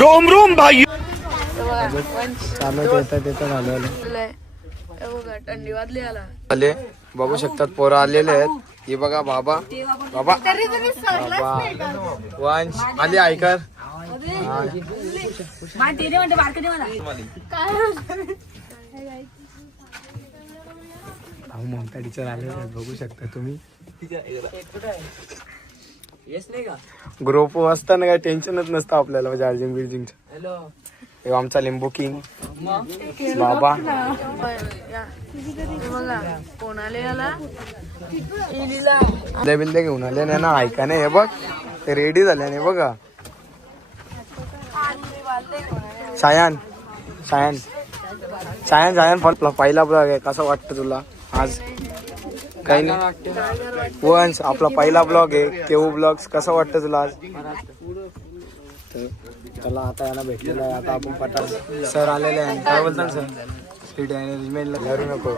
Rome Rome भाई थंडी वाजली आला आले बघू शकतात पोरं आलेले आहेत. हे बघा बाबा बाबा वंश आली ऐकर ममता टीचर आले बघू शकता तुम्ही. ग्रुप असताना काय टेन्शनच नसतं आपल्याला चार्जिंग बिर्जिंगचं. आमचा लिंबू किंग बाबा बिल्ले घेऊन आले ना ऐका नाही. हे बघ ते रेडी झाल्याने बघा. सायन सायन सायन सायन पहिला ब्लॉग आहे. कसं वाटतं तुला आज? काही नाही वंश आपला पहिला ब्लॉग आहे. केवू ब्लॉग्स कसं वाटतं तुला आज? त्याला आता यांना भेटलेलं आहे. आता आपण पटास सर आलेले आहे. काय बोलतात सर? स्पीड मॅनेजमेंटला घरू नको.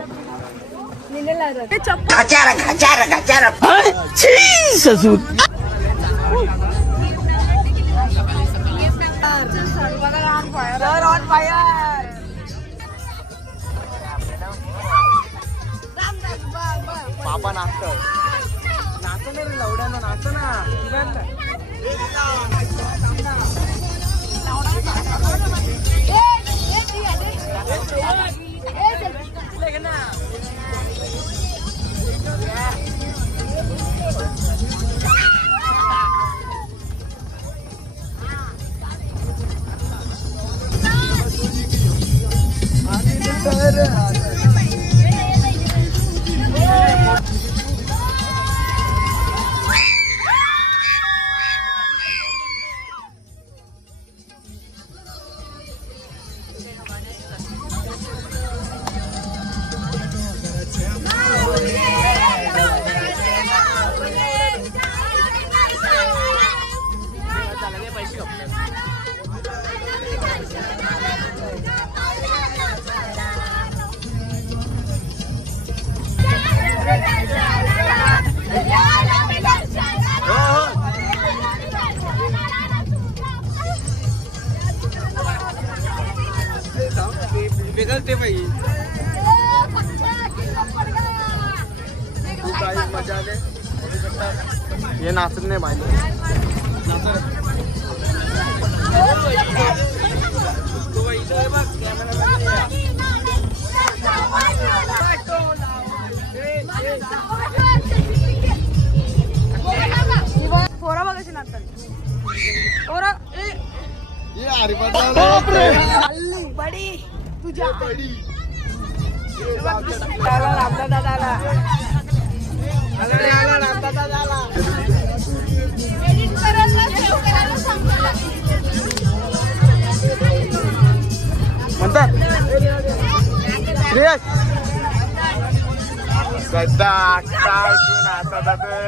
बाबा नाचतो नाचतो ना रे लवड्यानं नाचतो ना. मजा आले. हे नाचत नाही पाहिजे. पोरा बघायची नाचतात. पोरा बडी तुझ्या रामदा दादाला म्हणतात सध्या काय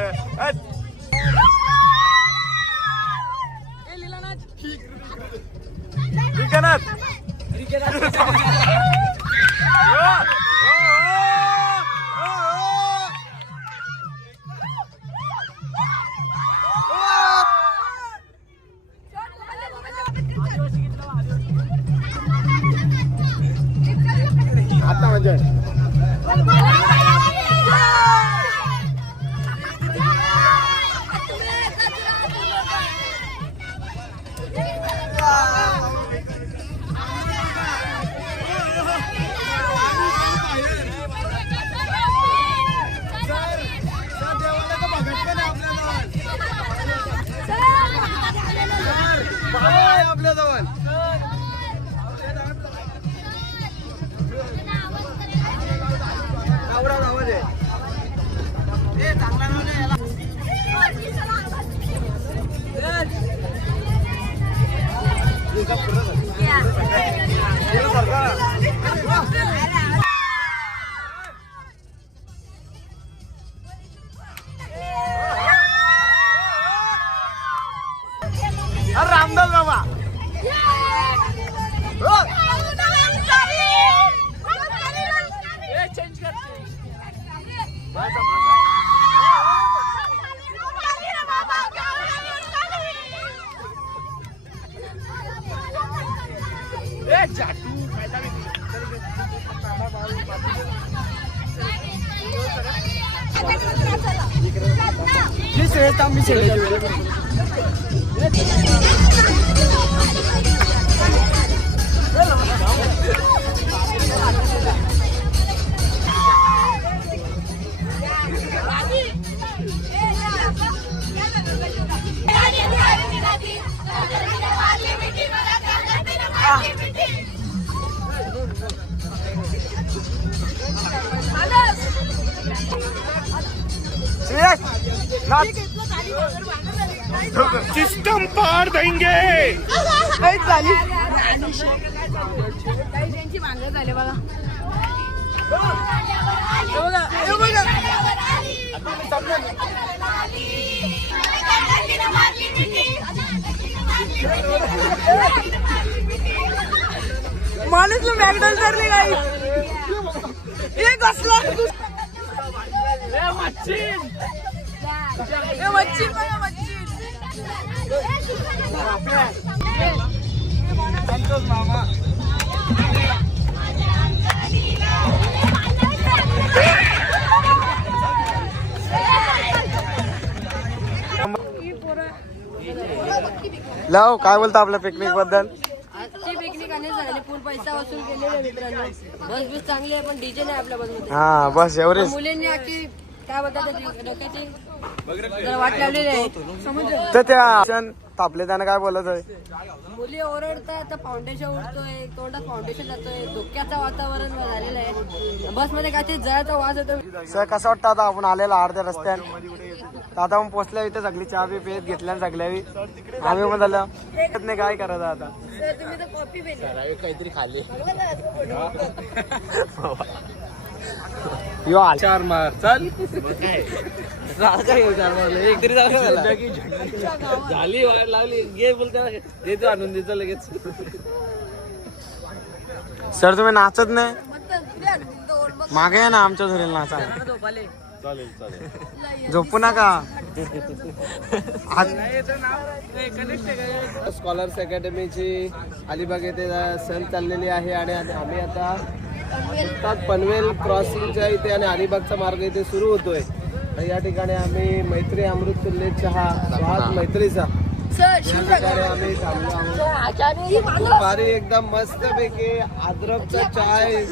आता म्हणजे आपल्याजवळ रामदास बाबा सिस्टम पार देंगे. त्यांची मांग झाले बघा. हे बघा, हे बघा. माणूसला मॅकडॉनल्ड धरले काही एक असला मच्छी बघा मच्छी. संतोष मामा लाव काय बोलता आपल्या पिकनिक बद्दल. आजची पिकनिक आणि झाली फुल पैसा वसूल केलेले मित्रांनो. बस बीस चांगली आहे पण डीजे नाही आपल्या बस मध्ये. हा बस एवढेच. मुलींनी आजची काय बोलतात डोक्याची जरा वाट लावलेली आहे समजलं. तर त्या तापले त्यानं काय बोलत आहे. मुली ओरडतात तर फाउंडेशन उडतोय तोंडात फाउंडेशन जातोय धोक्याचं वातावरण झालेलं आहे. बस मध्ये काय ते जळाचा वास येतो. सर कसं वाटतं आता आपण आलेला अर्ध्या रस्त्यात तर आता आपण पोचल्या इथे सगळी चहा बी पेत घेतल्या सगळ्यावी आम्ही पण झालं नाही काय करायचं आता. तुम्ही तर कॉफी काहीतरी खाल्ली चार मार चल. झाली वायर लावली घे बोलते देतो आणून देतो लगेच. सर तुम्ही नाचत नाही मागे आहे ना आमच्या घरी नाचा. चालेल चालेल. झोपू नका. स्कॉलर्स अकॅडमीची अलिबाग येथे सहल चाललेली आहे आणि आम्ही आता पनवेल क्रॉसिंगच्या इथे आणि अलिबागचा मार्ग इथे सुरू होतोय. तर या ठिकाणी आम्ही मैत्री अमृत तुल्य चहा स्वाद मैत्रीचा या ठिकाणी आम्ही थांबलो आहोत. भारी एकदम मस्त पैकी अद्रकचा चाय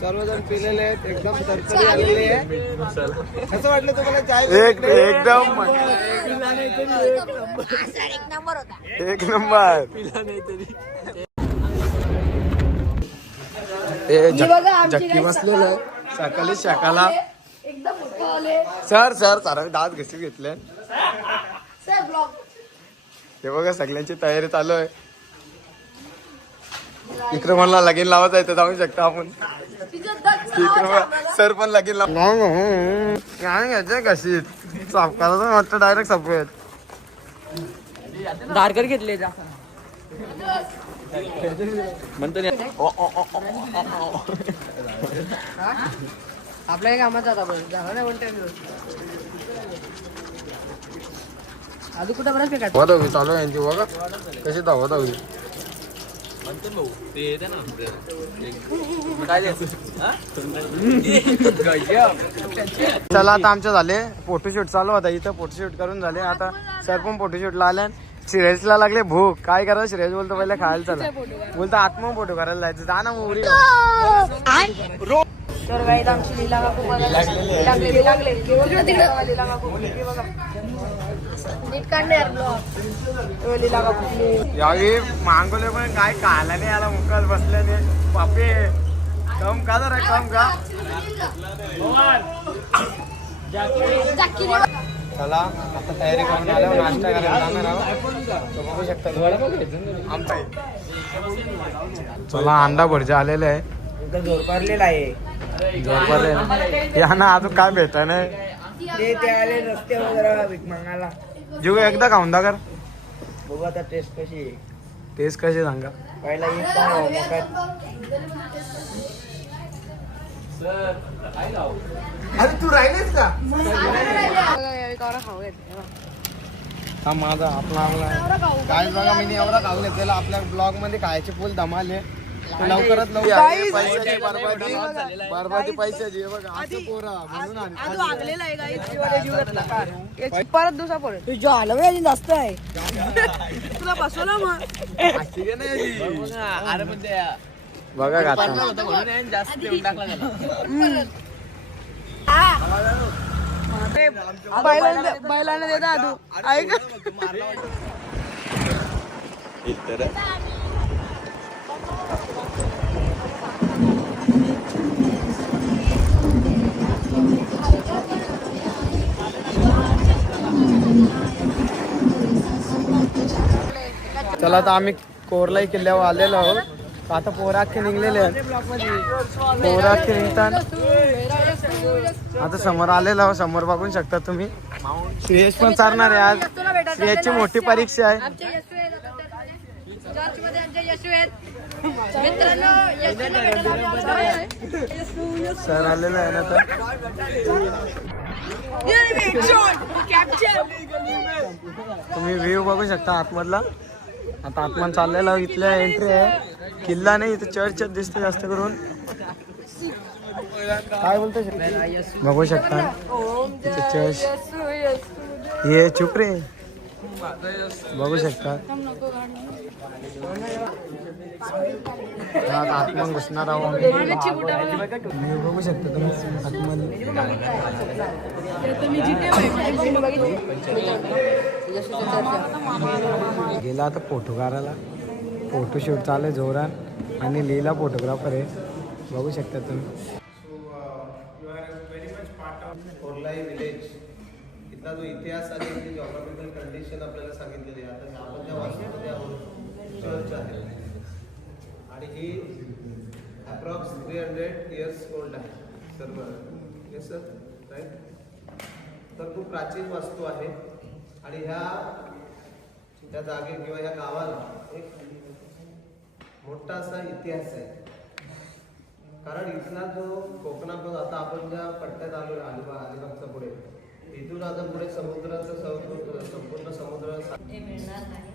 सर्वजण पिलेले आहेत. एकदम तरतरी आलेली आहे. कसं वाटलं तुम्हाला चाय. एकदम एक नंबर. जक्की बसलेलं आहे सकाळी शाकाला. सर सर सारा दात घसी घेतले. हे बघा सगळ्यांची तयारी चालू आहे. इकडे मला लगीन लावत आहे तर जाऊ शकता आपण. सर पण लगीन काय घ्यायचं कशी सापकाला तर वाटतं डायरेक्ट सफेद दारकर घेतले जा म्हणतो आपल्या कामात आता बस झालं नाही म्हणते. अजून कुठं बरंच काय धावत चालू आहे यांची बघा कशी धावत हवी. चला आता आमचे झाले फोटोशूट चालू होता इथं. फोटोशूट करून झाले आता सर पण फोटोशूटला आल्या. सिरियसला लागले भूक काय करा. सिरियस बोलतो पहिले खायला चला बोलतो आत्मा फोटो करायला जायचं जा ना उडी. तर काही आमची लीला काकू नीट काढणार लीला काकू. यावेळी मागवले पण काय खायला नाही आला मुक्काच बसल्याने बापे. कम का जरा कम का. चला आता तयारी करून आल्यावर नाश्ता करायला जाणार आहोत. बघू शकता आमचा चला अंडा भुर्जी आलेले आहे. झोरपारलेला आहे. या ना अजून काय भेट नाही. ते आले रस्ते वगैरे विकमांगाला. जीव एकदा खाऊन दा कर बघू आता टेस्ट कशी आहे. टेस्ट कशी सांगा पहिला अरे तू राहिलेस का. हा माझा आपला काय बघा मी एवढा खाऊ घेतलेला आपल्या ब्लॉग मध्ये खायचे फुल धमाले लवकरात लवकर पैशाची बरबादी पैशाची हे बघा असं पोरा म्हणून परत दुसरा परत तुझ्या हलवायची जास्त आहे तुला बसवला मग अरे पण ते बघा खाता म्हणून जास्त देऊन टाकला बैलाने देता तू ऐक चला आता आम्ही कोरलाई किल्ल्यावर आलेलो आहोत आता पोरा अख्खे निघलेले आहेत पोरा अख्खे निघतात आता समोर आलेलो आहोत समोर बघू शकता तुम्ही श्रेयश पण चालणार आहे आज श्रेयसची मोठी परीक्षा आहे आमचे यशू आहेत आता चर्चमध्ये आमचे यशू आहेत मित्रांनो यशूला भेटायला सर आलेलं आहे ना तर तुम्ही व्ह्यू बघू शकता आतमधला आता आतमध्ये चाललेला इथल्या एंट्री आहे किल्ला नाही इथे चर्च दिसते जास्त करून काय बोलतो बघू शकता इथे चर्च ये चुप रे बघू शकता आतमध्ये घुसणार आहोत व्ह्यू बघू शकता तुम्ही आतमध्ये गेला आता फोटो काढायला फोटोशूट चालू आहे जोरात आणि लीला फोटोग्राफर आहे बघू शकता तुम्ही कोरलाई विलेज इथला जो इतिहास आणि इथली जॉग्राफिकल कंडिशन आपल्याला सांगितलेली आहे आता आपण ज्या वास्तूमध्ये आहोत चर्च आहे आणि ही अप्रॉक्स 300 इयर्स ओल्ड आहे सर येस सर राईट तर खूप प्राचीन वास्तू आहे आणि ह्या जागे किंवा ह्या गावाला एक मोठा असा इतिहास आहे कारण इथला जो कोकणापासून आता आपण ज्या पट्ट्यात आलो अलिबागच्या पुढे इथून आता पुढे समुद्राचं संपूर्ण समुद्र हे मिळणार नाही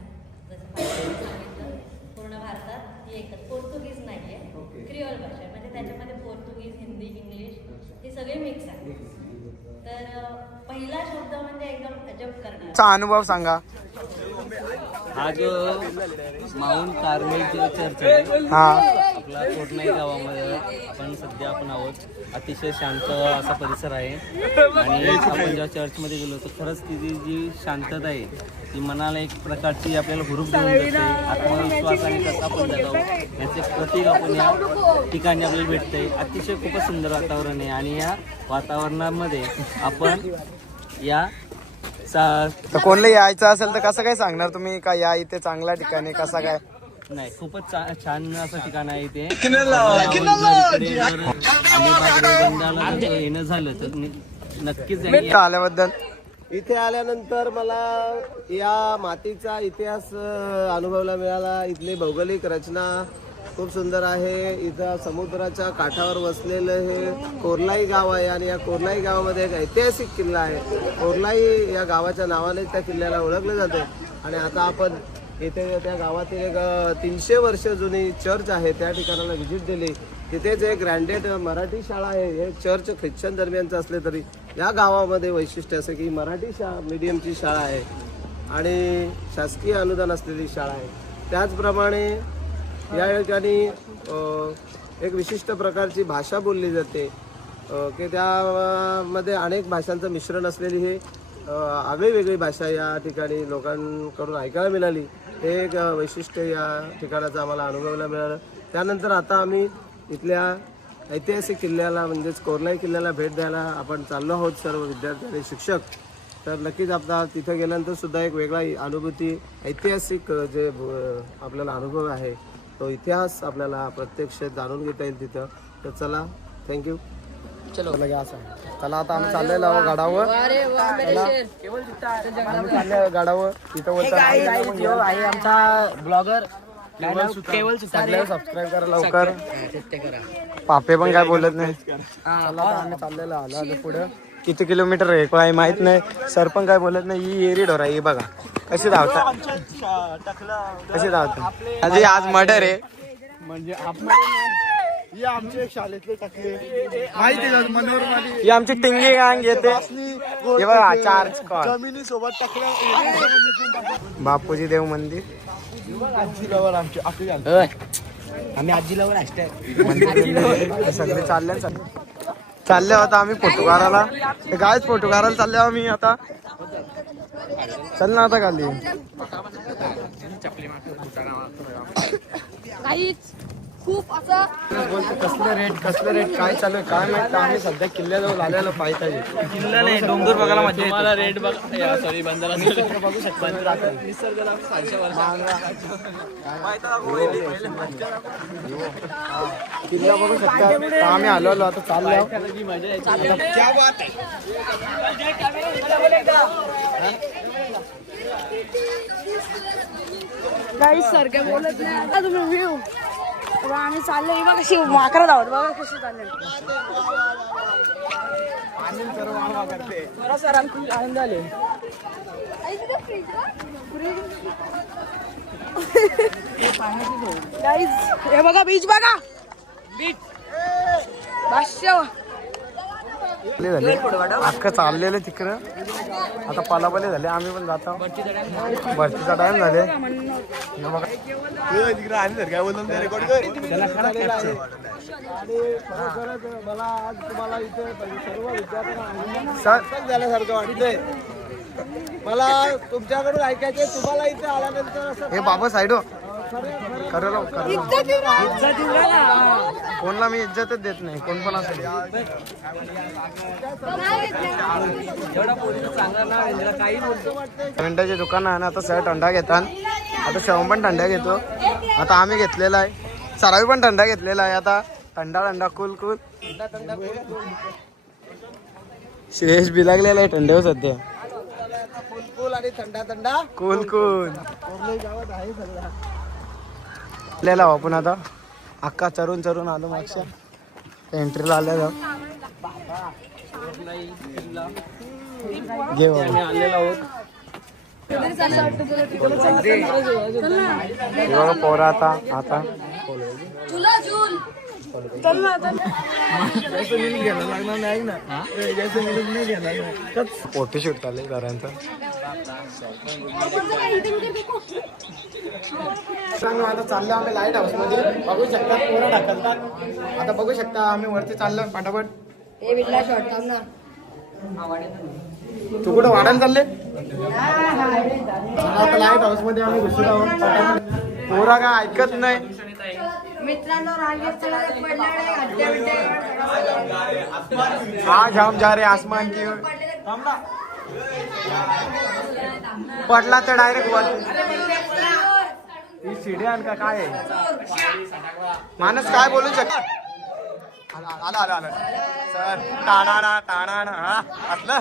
जसं सांगितलं पूर्ण भारतात ही एकच पोर्तुगीज नाहीये क्रिओल भाषा आहे म्हणजे त्याच्यामध्ये पोर्तुगीज हिंदी इंग्लिश हे सगळे मिक्स आहे तर पहिला शब्द म्हणजे एकदम अजब करणार चा अनुभव सांगा हा जो माउंट कार्मेल चर्च आहे हा आपला कोटनाई गावामध्ये आपण आहोत अतिशय शांत असा परिसर आहे आणि आपण जेव्हा चर्चमध्ये गेलो तर खरंच तिची जी शांतता आहे ती मनाला एक प्रकारची आपल्याला हुरूप देऊन जाते आत्मविश्वासाने कसं आपण जगावं याचे प्रतीक आपण या ठिकाणी आपल्याला भेटतंय अतिशय खूपच सुंदर वातावरण आहे आणि या वातावरणामध्ये आपण या तर कोणला यायचं असेल तर कसं काय सांगणार तुम्ही का या इथे चांगल्या ठिकाणी कसा काय नाही खूपच छान असं ठिकाण आहे इथे येणं झालं तर नक्कीच आल्याबद्दल इथे आल्यानंतर मला या मातीचा इतिहास अनुभवायला मिळाला इथली भौगोलिक रचना खूप सुंदर आहे इथं समुद्राच्या काठावर वसलेलं हे कोरलाई गाव आहे आणि या कोरलाई गावामध्ये एक ऐतिहासिक किल्ला आहे कोरलाई या गावाच्या नावाने त्या किल्ल्याला ओळखलं जातं आणि आता आपण इथे त्या गावातील एक 300 वर्ष जुनी चर्च आहे त्या ठिकाणाला व्हिजिट दिली तिथेच एक ग्रँडेड मराठी शाळा आहे हे चर्च ख्रिश्चन धर्मियांचं असले तरी या गावामध्ये वैशिष्ट्य असं की मराठी मीडियमची शाळा आहे आणि शासकीय अनुदान असलेली शाळा आहे त्याचप्रमाणे या ठिकाणी एक विशिष्ट प्रकारची भाषा बोलली जाते की त्यामध्ये अनेक भाषांचं मिश्रण असलेली हे आगळीवेगळी भाषा या ठिकाणी लोकांकडून ऐकायला मिळाली हे एक वैशिष्ट्य या ठिकाणाचं आम्हाला अनुभवायला मिळालं त्यानंतर आता आम्ही इथल्या ऐतिहासिक किल्ल्याला म्हणजेच कोरलाई किल्ल्याला भेट द्यायला आपण चाललो आहोत सर्व विद्यार्थी आणि शिक्षक तर नक्कीच आपला तिथं गेल्यानंतर सुद्धा एक वेगळा अनुभूती ऐतिहासिक जे आपल्याला अनुभव आहे तो इतिहास आपल्याला प्रत्यक्ष जाणून घेता येईल तिथं तर चला थँक्यू चलो चला आता आम्ही चाललेलो आहोत गडावर गडावर तिथं आहे आमचा ब्लॉगर सबस्क्राईब करा लवकर पापे पण काय बोलत नाही चला आता आम्ही चाललेलो आलो पुढे किती किलोमीटर आहे काही माहित नाही. सर पण काय बोलत नाही. ही एरी ढोरा ही बघा कशी धावतात कशी धावतात. आधी आज मर्डर आहे म्हणजे ही आमचे शाळेतले टाकले माहिती मनोरमाली ही आमची टिंगी गँग येते. हे बघा चार्ज कॉल जमिनी सोबत टाकल्या. बापूजी देव मंदिर आजीलावर आमची आपली आम्ही आजीलावर मंदिर सगळे चालले होता आम्ही फोटो काढायला. गायच फोटो काढायला चालले आम्ही आता. चल ना आता खाली. खूप असं कसलं रेट काय चालू आहे काय माहिती. आम्ही सध्या किल्ल्याजवळ आलेलो पाहिजे. किल्ला नाही डोंगर बघायला मजा येते. मला रेट बघा सॉरी बंदरा बघू शकता किल्ला बघू शकता. तर आम्ही आलो आता चाललो. काही सारखं बोलत नाही. आता तुम्ही व्ह्यू आम्ही चाललो बघा कशी माकरत आहोत बघा कशी चालले. सरांना खूप आनंद आले. हे बघा बीच बघा बीच झाले अख्खं चाललेलं तिकडं. आता पलापले झाले आम्ही पण जातो. भरतीचा टाइम झाले. मला आज तुम्हाला इथे सर्व विद्यार्थ्यांना सर झाल्यासारखं वाटतंय. मला तुमच्याकडून ऐकायचंय तुम्हाला इथे आल्यानंतर असं हे बाबा साईड करलो कोणला मी इज्जतच देत नाही. कोण पण असेल थंडाचे दुकान आहे ना. आता सर थंडा घेतात. आता शेवण पण थंडा घेतो. आता आम्ही घेतलेला आहे. सरावी पण थंडा घेतलेला आहे. आता थंडा कूल शेष बी लागलेला आहे थंडे सध्या. कूल आणि थंडा कूल गावात आहे सगळं. आपल्याला आपण आता अक्का चरून आलो. मागच्या एंट्रीला आलेलो घेऊ आलेलो आहोत. पोरा आता फोटो शूट चाललंय घरांचा. आता चाललो आम्ही लाईट हाऊस मध्ये. बघू शकता पोरं ढकलतात. आता बघू शकता आम्ही वरती चाललो फटाफट. तू कुठं वाढायला चालले. आता लाईट हाऊस मध्ये आम्ही घुसलो आहोत. पोरा काय ऐकत नाही. मित्रांनो आज हम जा रहे आसमान की ओर. पडला तर डायरेक्ट वर. ही सीढ़ियां का काय आहे. माणूस काय बोलू शकत. आला सर टाणा हा असलं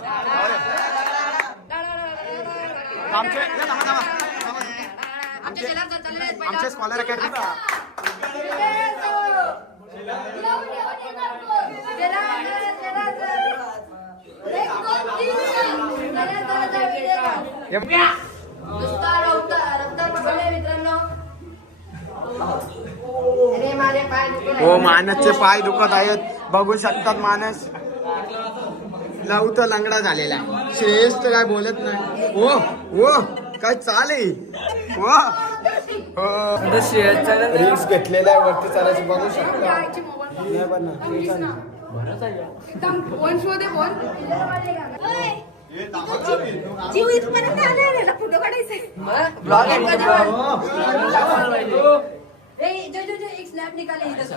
आमचे स्कॉलर अकॅडमी हो. मानसचे पाय दुखत आहेत बघू शकतात. मानस लवत लंगडा झालेला आहे. श्रेयस तर काय बोलत नाही. हो काय चाले रिल्स घेतलेला आहे वरती चालायची बघू शकता. जीव इथपर्यंत आले ना फोटो काढायचे. एक स्नॅप निकाले इधर से.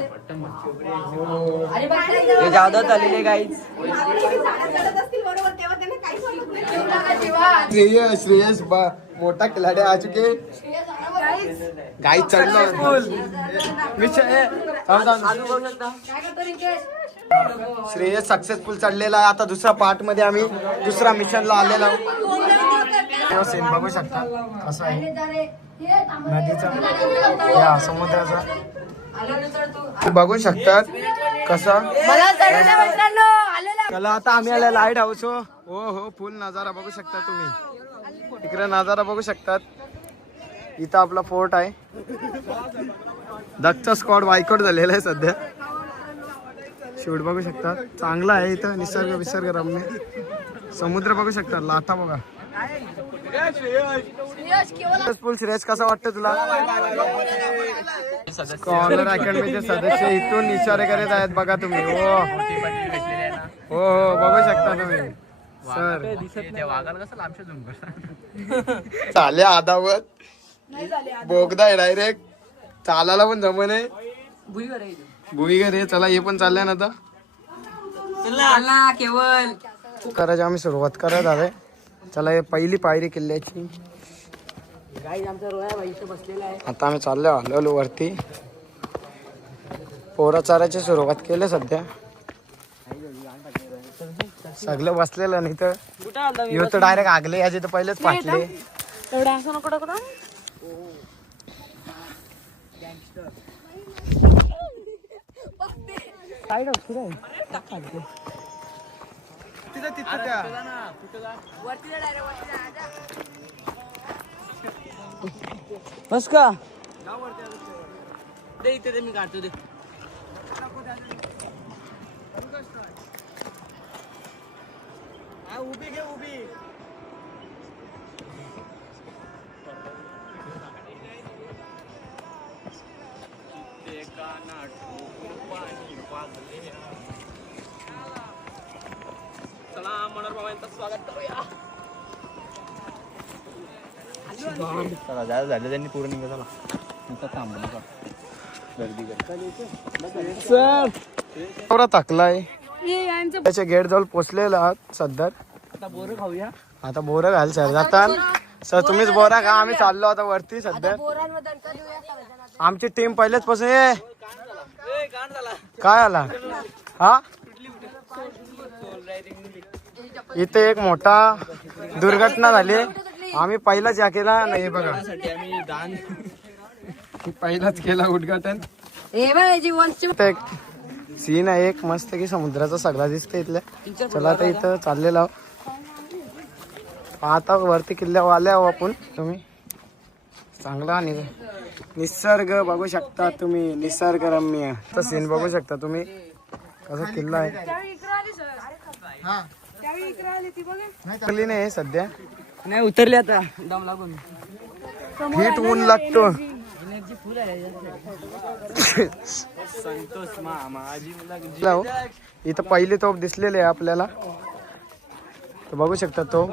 अरे हे जावदात आलेले गाईज. बरोबर तेव्हा त्यांना काही श्रेयस मोठा खिलाडी आ चुके. गाई चढलो. श्रेयस सक्सेसफुल चढलेला आहे. आता दुसऱ्या पार्ट मध्ये आम्ही दुसऱ्या मिशनला आलेलो आहोत. सीन बघू शकता कसं आहे नदीचा या समुद्राचा. बघू शकतात कसं चला आता आम्ही आल्या लाईट हाऊस. हो फुल नजारा बघू शकता तुम्ही. इकडे नजारा बघू शकतात. इथं आपला फोर्ट आहे. दक्षचा स्क्वॉड बायकॉट झालेला आहे सध्या. शूट बघू शकता चांगला आहे. इथं निसर्ग रम्य. समुद्र बघू शकता. लाटा बघा. फुल श्रेयस कसा वाटतं तुला? स्कॉलर अकॅडमीचे सदस्य इथून इशारे करत आहेत बघा तुम्ही. हो बघू शकता तुम्ही. सर चाले आदावत बोगदा आहे डायरेक्ट. चालायला पण जमन आहे. भुईगर आहे. चला हे पण चाललंय ना आता. केवळ करायची आम्ही सुरुवात करत आहे. चला हे पहिली पायरी किल्ल्याची. आता आम्ही चाललो आलो वरती. पोराचाराची सुरुवात केली सध्या. सगळं बसलेलं नाही तर येऊ तर डायरेक्ट आगले. याचे तर पहिलेच फाटले. बस का दे इथे मी काढतो दे. चला मनोहर बाबांचं स्वागत करूया. चला झालं त्यांनी पूर्ण निघा. चला थांबू नका गर्दी एवढा थकलाय. त्याच्या गेट जवळ पोचलेला आहात सध्या. आता बोरं खाऊया. आता बोरं घाल सर जातात. सर तुम्हीच बोरा खा. आम्ही चाललो आता वरती सध्या. आमची टीम पहिलेच पासून काय आला हा. इथे एक मोठा दुर्घटना झाली. आम्ही पहिलाच या केला नाही बघा. आम्ही दान पहिलाच केला उद्घाटन. इथं एक सीन आहे एक मस्त की समुद्राचा सगळा दिसतं इथल्या. चला आता इथं चाललेला आता वरती किल्ल्यावर आल्या आपण. तुम्ही चांगला निसर्ग बघू शकता तुम्ही. निसर्गरम्य सीन बघू शकता तुम्ही. कसा किल्ला आहे. नाही सध्या नाही उतरले आता दम लागून. हिट ऊन लागतो. संतोष माझी इथं पहिली तोफ दिसलेली आहे आपल्याला. बघू शकता तो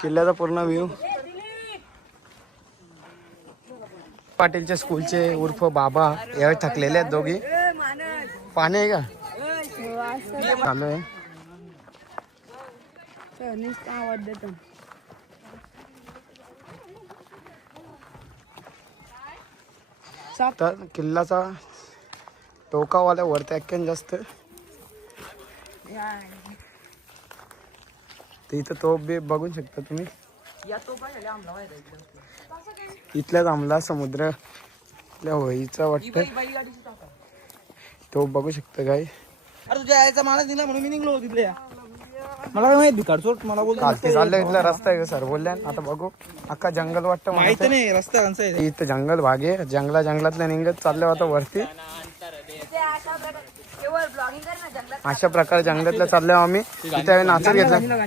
किल्ल्याचा पूर्ण व्ह्यू. पाटीलच्या स्कूलचे उर्फ बाबा यावेळी थकलेले आहेत दोघी. पाणी आहे का चालू आहे. तर किल्ल्याचा टोकावाल्या वरती अख्यान जास्त. इथं तोफ बी बघू शकता तुम्ही. इथल्याच आमला समुद्र होईचा वाटतं. तोफ बघू शकता काय. अरे तुझ्या यायचा माणूस दिला म्हणून मी निघलो तिथले. मला काय माहित भिकार चोट मला बोलतो. कालती चाललं इथला रस्ता आहे सर बोलल्या. आता बघू अख्खा जंगल वाटतं. माहित नाही रस्ता कसा आहे. इथं जंगल भाग आहे. जंगलातल्या निघत चाललं आता वरती. अशा प्रकारे जंगलातल्या चालल्या आम्ही. इथे नाचत घेतलं.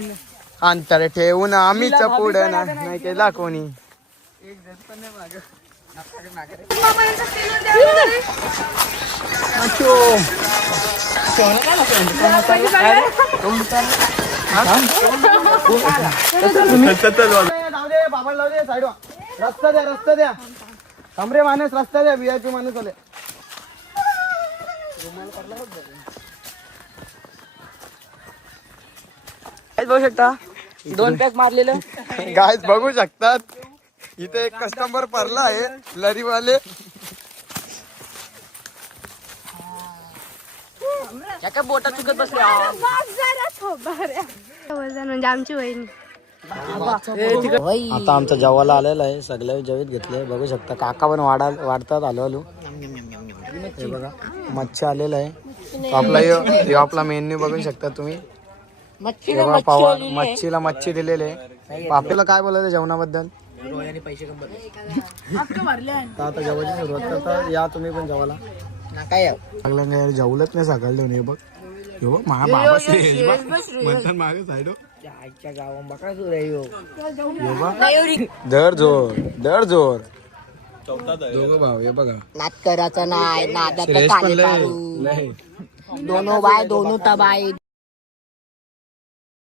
अंतर ठेवून आम्हीच पुढं नाही केला कोणी. रस्ता द्या थांबरे माणूस. रस्ता द्या VIP माणूस आले. बघू शकता 2 पॅक मारलेलं. गायज बघू शकतात. इथे एक कस्टमर पडला आहे लरीवाले. काय बोटा चुकत बसले. म्हणजे आमची वहिनी. आता आमचा जेवायला आलेला आहे. सगळे जेवीत घेतले बघू शकता. काका पण वाढतात आलो हे बघा मच्छी आलेला आहे. तो आपला ह्यो आपला मेन्यू बघू शकता तुम्ही. तेव्हा पावा मच्छीला मच्छी दिलेले. आपल्याला काय बोलायचं जेवणाबद्दल? आता जेवायची सुरुवात करता. या तुम्ही पण जेवायला. लागलं काय जेवलंच नाही सकाळी देऊन. हे बघ हे बघ मा बाबा म्हणतात मागे साईड दर जोर दर जोर दोघं भाऊ हे बघा. नाद करायचा नाही नादात श्रेयस पण काले लय पाडू. लय दोनो बाय दोनो तबाई